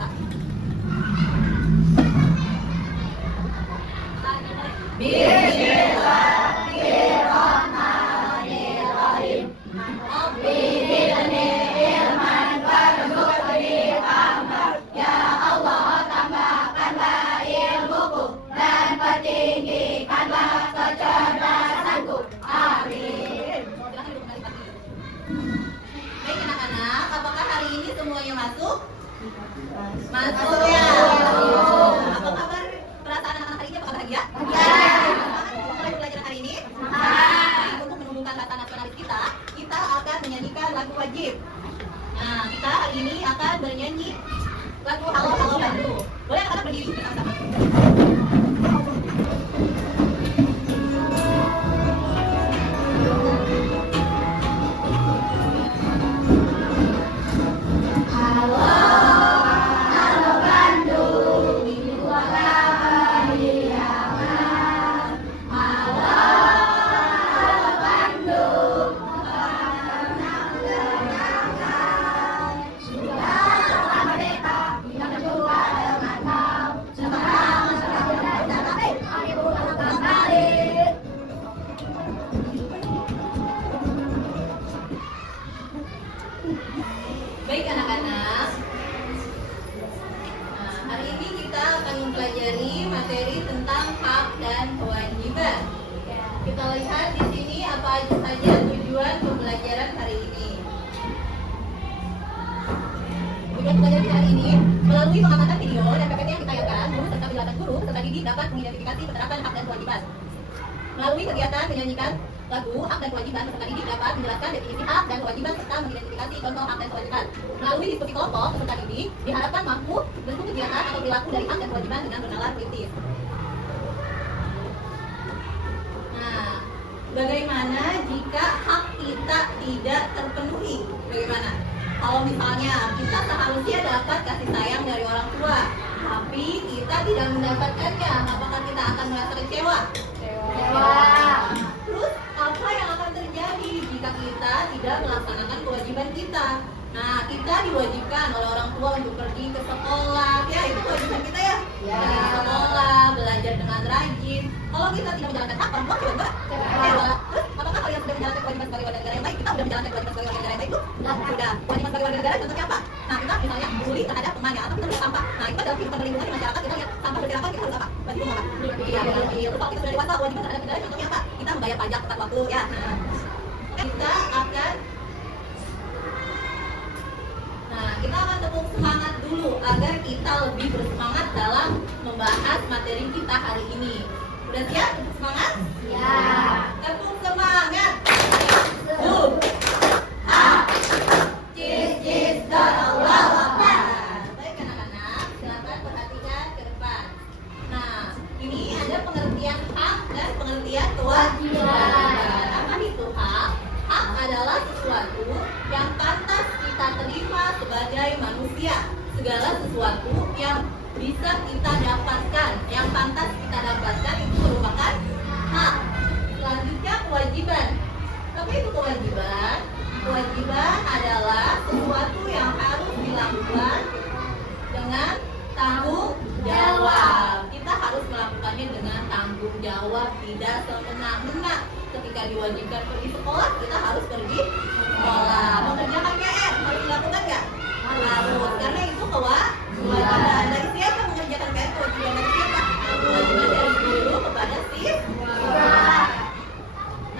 berdoa. Bismillahirrahmanirrahim. Rabbi zidni ilman warzuqni fahman. Ya Allah, tambahkanlah ilmuku dan pertinggikanlah kecerdasanku. Amin. Baik anak-anak, apakah hari ini semuanya masuk? Masuk ya. Apa kabar perasaan anak-anak hari ini? Apakah bahagia? Mulai pelajaran hari ini? Untuk menumbuhkan rasa nasionalis kita akan menyanyikan lagu wajib. Nah, kita hari ini akan bernyanyi lagu Halo Halo Bandung. Boleh anak-anak berdiri bersama-sama? Baik anak-anak, hari ini kita akan mempelajari materi tentang hak dan kewajiban. Kita lihat di sini apa aja saja tujuan pembelajaran hari ini. Tujuan pembelajaran hari ini melalui pengamatan video dan PPT yang ditayangkan, guru serta penjelasan guru serta didik dapat mengidentifikasi penerapan hak dan kewajiban. Melalui kegiatan menyanyikan lagu hak dan kewajiban, peserta didik dapat menjelaskan definisi hak dan kewajiban serta mengidentifikasi contoh hak dan kewajiban. Melalui diskusi kelompok, peserta didik diharapkan mampu bentuk kegiatan atau perilaku dari hak dan kewajiban dengan bernalar kritis. Nah, bagaimana jika hak kita tidak terpenuhi? Bagaimana? Kalau misalnya kita seharusnya dapat kasih sayang dari orang tua, tapi kita tidak mendapatkannya, apakah kita akan merasa kecewa? Terus apa yang akan terjadi jika kita tidak melaksanakan kewajiban kita? Nah, kita diwajibkan oleh orang tua untuk pergi ke sekolah, ya itu kewajiban kita ya. Pergi ke sekolah, belajar dengan rajin. Kalau kita tidak menjalankan hak, orang tua juga enggak. Terus apakah kalian sudah menjalankan kewajiban sebagai warga negara yang baik? Kita sudah menjalankan kewajiban sebagai warga negara yang baik belum? Sudah. Kewajiban sebagai warga negara contohnya apa? Nah, kita misalnya peduli terhadap temannya atau kita melihat sampah. Nah, itu dalam kehidupan berlingkungan di masyarakat kita lihat sampah berserakan kita harus apa? Bagi rumah apa? Iya, betul. Kalau kita sudah dewasa, kewajiban terhadap negara contohnya apa? Kita membayar pajak tepat waktu ya. Kita akan tepuk semangat dulu agar kita lebih bersemangat dalam membahas materi kita hari ini. Udah siap tepuk semangat? Ya. Tepuk semangat. Allahu Akbar. Baik anak-anak, silakan perhatikan ke depan. Nah, ini ada pengertian hak dan pengertian kewajiban. Apa itu hak? Hak adalah sesuatu yang pantas kita terima sebagai manusia. Segala sesuatu yang bisa kita dapatkan, yang pantas kita dapatkan itu merupakan hak. Selanjutnya kewajiban. Apa itu kewajiban? Kewajiban adalah sesuatu yang harus dilakukan dengan tanggung jawab. Kita harus melakukannya dengan tanggung jawab, tidak semena-mena. Ketika diwajibkan pergi sekolah, kita harus pergi sekolah. Mengerjakan PR harus dilakukan nggak? Harus, karena itu kewajiban. Dari siapa mengerjakan PR? Kewajiban dari siapa? Kewajiban dari guru kepada siswa.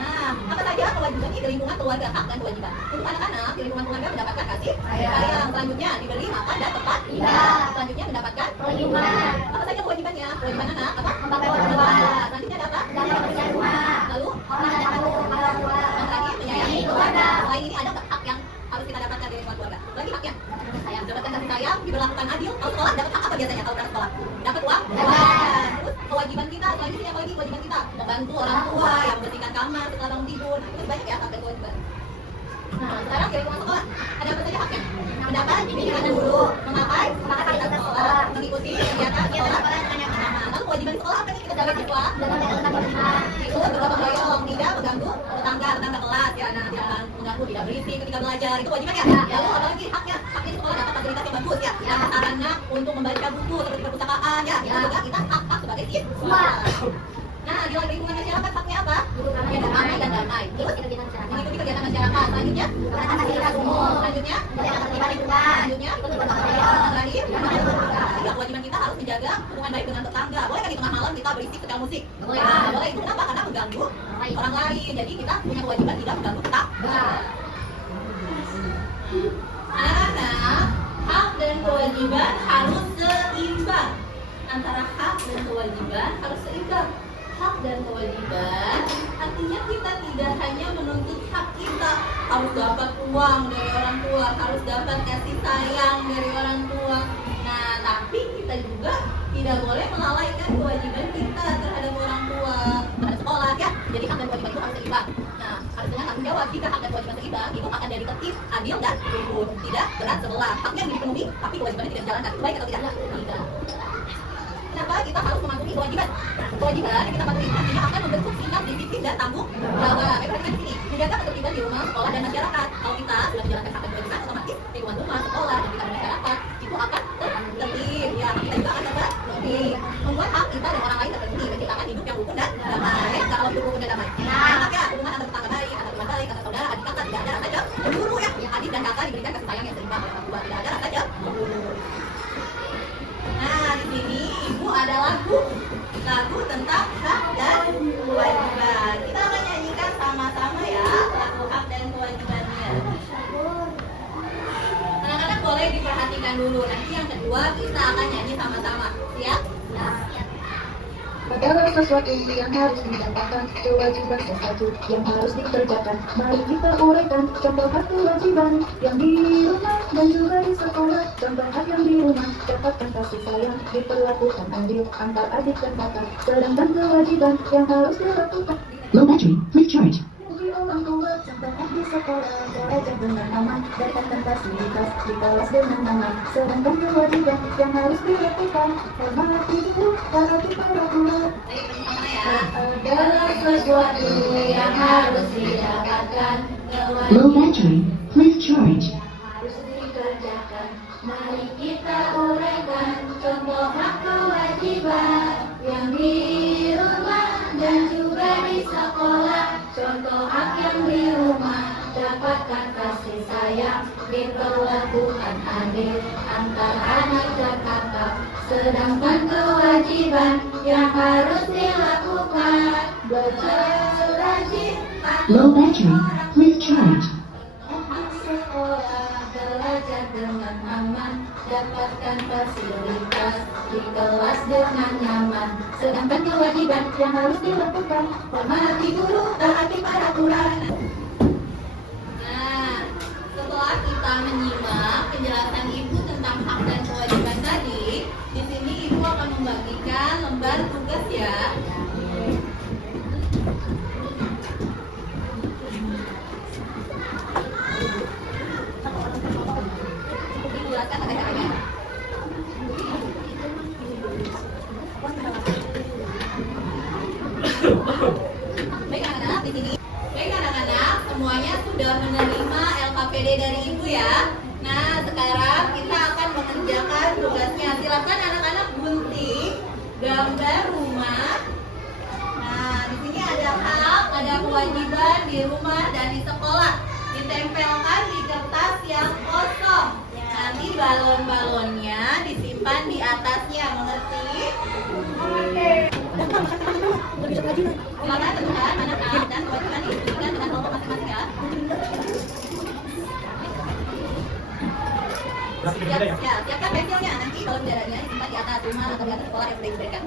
Nah, apa saja kewajiban di lingkungan keluarga, hak dan kewajiban? Untuk anak-anak di lingkungan keluarga mendapatkan kasih sayang, selanjutnya diberi makan dan tempat tinggal, selanjutnya mendapatkan perlindungan. Apa saja kewajibannya? Kewajiban anak apa? Membantu orang tua. Selanjutnya ada apa? Jaga kerja rumah. Lalu hormat dan patuh kepada orang tua. Yang terakhir menyayangi keluarga. Selain ini ada hak yang harus kita dapatkan dari lingkungan keluarga. Lagi haknya sayang, dapatkan kasih sayang, diberlakukan adil. Kalau sekolah dapat hak apa biasanya kalau berangkat sekolah? Dapat uang. Terus kewajiban kita, selanjutnya apa lagi kewajiban kita? Membantu orang tua yang membersihkan kamar setelah bangun tidur. Nah, itu banyak ya hak dan kewajiban. Nah, sekarang di lingkungan sekolah ada apa saja haknya? Mendapat bimbingan dan guru, memakai fasilitas sekolah, mengikuti kegiatan sekolah. Nah, lalu kewajiban sekolah apa nih? Kita jaga siswa, itu bergotong royong, tidak mengganggu tetangga kelas ya, nah jangan mengganggu, tidak berisik ketika belajar, itu kewajiban ya. Lalu apalagi haknya? Haknya di sekolah dapat fasilitas yang bagus ya, sarana selanjutnya, terakhir, ya kewajiban kita harus menjaga hubungan baik dengan tetangga. Boleh kan di tengah malam kita berisik setel musik? Boleh. Boleh. Itu kenapa? Karena mengganggu orang lain. Jadi kita punya kewajiban tidak mengganggu tetangga. Anak-anak, hak dan kewajiban harus seimbang. Antara hak dan kewajiban harus seimbang. Hak dan kewajiban artinya kita tidak hanya menuntut hak kita, harus dapat uang dari orang tua, harus dapat kasih sayang dari orang tua. Nah, tapi kita juga tidak boleh melalaikan kewajiban kita terhadap orang tua, terhadap sekolah ya. Jadi hak dan kewajiban itu harus seimbang. Nah, harus dengan tanggung jawab. Jika hak dan kewajiban seimbang, itu akan dari tertib, adil dan rukun, tidak berat sebelah. Haknya dipenuhi, tapi kewajibannya tidak dijalankan. Baik atau tidak? Tidak. Kenapa kita harus mematuhi kewajiban? Kewajiban yang kita patuhi artinya akan membentuk sikap disiplin dan tanggung jawab. Perhatikan di sini, menjaga ketertiban di rumah, sekolah, dan masyarakat. Kalau kita sudah menjalankan hak dan kewajiban, otomatis lingkungan rumah, sekolah, dan kita masyarakat itu akan tertib. Ya, kita juga akan tertib. Membuat hak kita dan orang lain terpenuhi, menciptakan hidup yang rukun dan damai. Kalau hidup rukun dan damai, maka hubungan antar tetangga baik, antar teman baik, antar saudara, adik kakak tidak ada rasa cemburu ya. Adik dan kakak diberikan kasih sayang yang seimbang oleh orang tua, tidak ada rasa cemburu. Nah, di sini ibu ada lagu tentang hak dan kewajiban. Kita akan nyanyikan sama-sama ya lagu hak dan kewajibannya. Anak-anak boleh diperhatikan dulu. Nanti yang kedua kita akan nyanyi sama-sama. Siap? Adalah sesuatu yang harus didapatkan, kewajiban sesuatu yang harus dikerjakan. Mari kita uraikan contoh hak kewajiban yang di rumah dan juga di sekolah. Contoh hak yang di rumah, dapatkan kasih sayang, diperlakukan adil antar adik dan kakak. Sedangkan kewajiban yang harus dilakukan, Low battery, please charge. bagi orang tua, contoh hak di sekolah, belajar dengan aman, dapatkan fasilitas di kelas dengan aman. Sedangkan kewajiban yang harus dilakukan, hormati guru, taati peraturan. Baik, bersama ya. Adalah sesuatu yang harus didapatkan, Low battery, please charge. harus dikerjakan. Mari kita uraikan contoh hak kewajiban yang di rumah dan juga di sekolah. Contoh hak yang di rumah, dapatkan kasih sayang, diperlakukan adil antar anak dan kakak. Sedangkan kewajiban yang harus dilakukan, belajar rajin, Low battery, please charge. sekolah, belajar dengan aman, dapatkan fasilitas di kelas dengan nyaman. Sedangkan kewajiban yang harus dilakukan, hormati guru, taati peraturan. Nah, setelah kita menyimak penjelasan ibu tentang hak dan kewajiban tadi, di sini ibu akan membagikan lembar tugas ya. Dijelaskan pakai caranya. Baik anak-anak di sini. Baik anak-anak, semuanya sudah menerima LKPD dari ibu ya. Nah, sekarang kita akan mengerjakan tugasnya. Silakan anak-anak gunting gambar rumah. Nah, di sini ada hak, ada kewajiban di rumah dan di sekolah. Ditempelkan di kertas yang kosong. Nanti balon-balonnya disimpan di atasnya, mengerti? Maka tentukan mana hak dan kewajiban diberikan dengan kelompok masing-masing ya. Siapkan pensilnya. Nanti balon udaranya disimpan di atas rumah atau di atas sekolah yang sudah diberikan.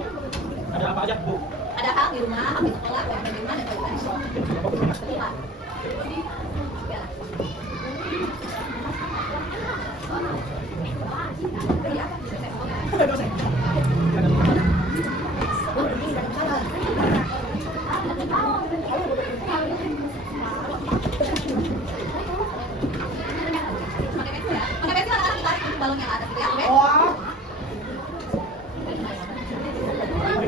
Ada apa aja, Bu? Ada hak di rumah, hak di sekolah, kewajiban di rumah, dan kewajiban di sekolah. Pakai pensil ya. Pakai pensil anak-anak kita balonnya ke atas gitu ya. Oke?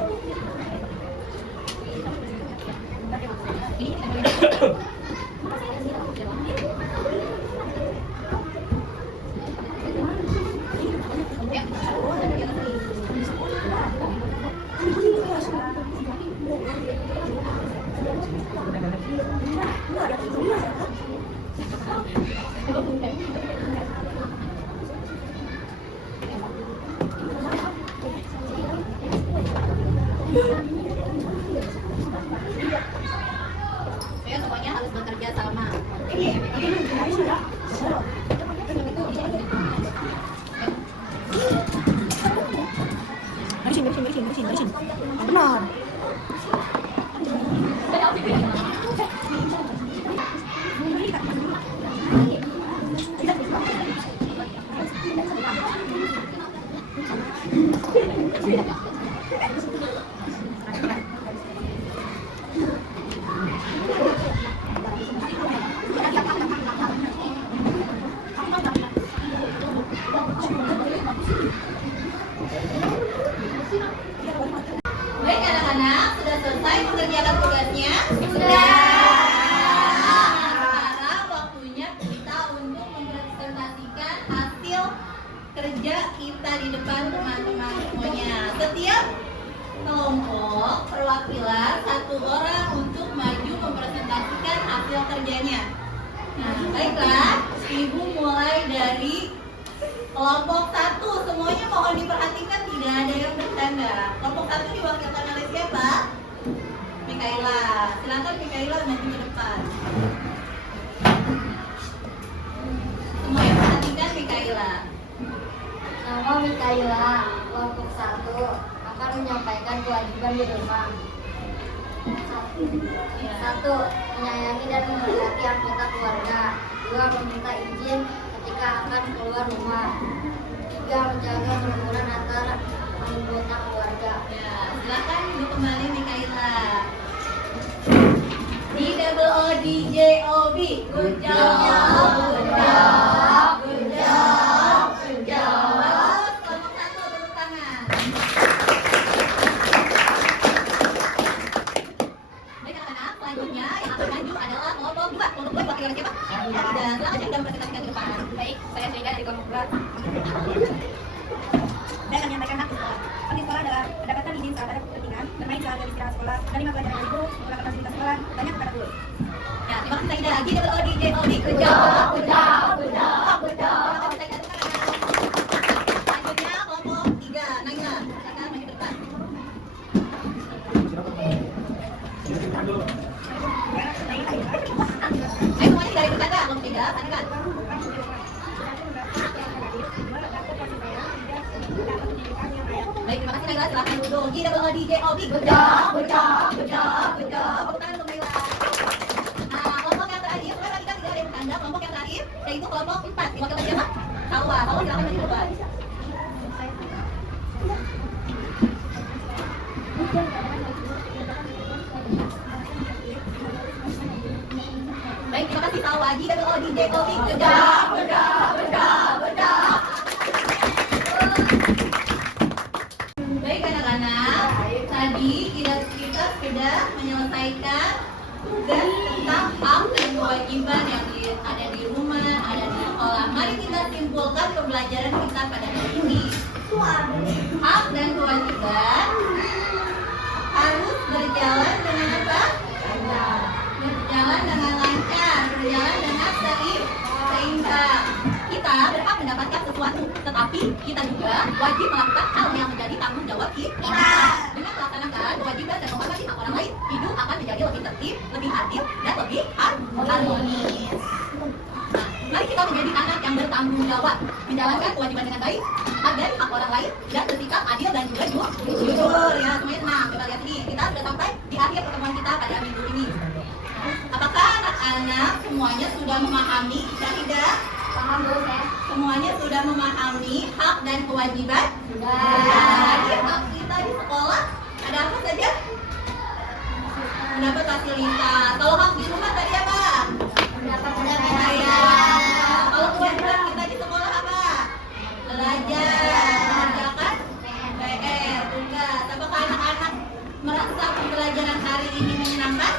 barisin. Benar. Baik anak-anak, sudah selesai mengerjakan tugasnya? Sudah. Sekarang waktunya kita untuk mempresentasikan hasil kerja kita di depan teman-teman semuanya. Setiap kelompok perwakilan satu orang untuk maju mempresentasikan hasil kerjanya. Nah, baiklah, Ibu mulai dari kelompok 1. Semuanya mohon diperhatikan, tidak ada yang bercanda. Kelompok 1 diwakilkan oleh siapa? Mikaela. Silakan Mikaela maju ke depan. Semuanya perhatikan Mikaela. Nama Mikaela, kelompok 1 akan menyampaikan kewajiban di rumah. 1. Menyayangi dan memberkati anggota keluarga. 2. Meminta izin ketika akan keluar rumah. 3. Menjaga kerukunan antara anggota keluarga. Ya, silakan Ibu kembali Mikaela. D-double-O-D-J-O-B. Good job. Good job. Good job. Good job. Kelompok 1 tepuk tangan. Baik anak-anak, selanjutnya yang akan maju adalah kelompok 2. Kelompok 2 diwakilkan oleh siapa? Dan silakan yang sudah mempresentasikan ke depan. Baik, saya Frida dari kelompok 2. Saya akan menyampaikan hak sekolah. Hak di sekolah adalah mendapatkan izin saat ada kepentingan, bermain saat ada istirahat sekolah, menerima pelajaran dari guru, menggunakan fasilitas sekolah, banyak kepada guru. Ya, terima kasih Saida. D-double-O-D-J-O-B. Good job. Good job. Good job. Good job. Selanjutnya kelompok 3. Naila, silakan maju ke depan. Ayo semuanya tidak ikut kata, kelompok 3, silakan. Baik, terima kasih Naila, silakan duduk. D-double-O-D-J-O-B. Good job. Good job. Good job. Good job. Tepuk tangan untuk Naila. Nah, kelompok yang terakhir, perhatikan tidak ada yang bercanda. Kelompok yang terakhir yaitu kelompok 4. Diwakilkan siapa? Salwa. Salwa silakan maju ke depan. Baik, terima kasih Salwa. D-double-O-D-J-O-B. Good job. Good job. Good job. Good job. Baik anak-anak, tadi kita sudah menyelesaikan tugas tentang hak dan kewajiban yang ada di rumah, ada di sekolah. Mari kita simpulkan pembelajaran kita pada hari ini. Hak dan kewajiban harus berjalan dengan apa? Berjalan dengan lancar, berjalan dengan seimbang. Kita berhak mendapatkan sesuatu, tetapi kita juga wajib melakukan hal yang menjadi tanggung jawab kita. Dengan melaksanakan kewajiban dan menghormati hak orang lain, hidup akan menjadi lebih tertib, lebih adil, dan lebih harmonis. Nah, mari kita menjadi anak yang bertanggung jawab, menjalankan kewajiban dengan baik, menghargai hak orang lain, dan bersikap adil dan juga jujur. Ya, semuanya tenang. Coba lihat ini, kita sudah sampai di akhir pertemuan kita pada minggu ini. Apakah anak-anak semuanya sudah memahami? Tidak? Paham Bu, saya? Semuanya sudah memahami hak dan kewajiban? Sudah. Jadi hak kita di sekolah ada apa saja? Mendapat fasilitas. Kalau hak di rumah tadi apa? Mendapat Ya. Kalau kewajiban kita di sekolah apa? Belajar, mengerjakan PR, tugas. Apakah anak-anak merasa pembelajaran hari ini menyenangkan?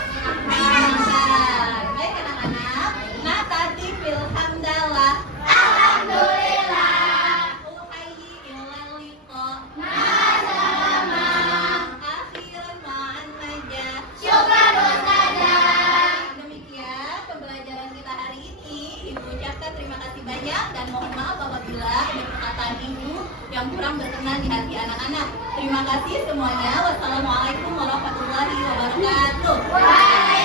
Menyenangkan. Baik anak-anak. Nah tadi filhamdalah. Alhamdulillah. Uhayyi ilal liqa. Masalama. Akhiran ma'an najah. Syukran Ustazah. Demikian pembelajaran kita hari ini. Ibu ucapkan terima kasih banyak dan mohon maaf apabila ada perkataan ibu yang kurang berkenan di hati anak-anak. Terima kasih semuanya. Wassalamualaikum warahmatullahi wabarakatuh.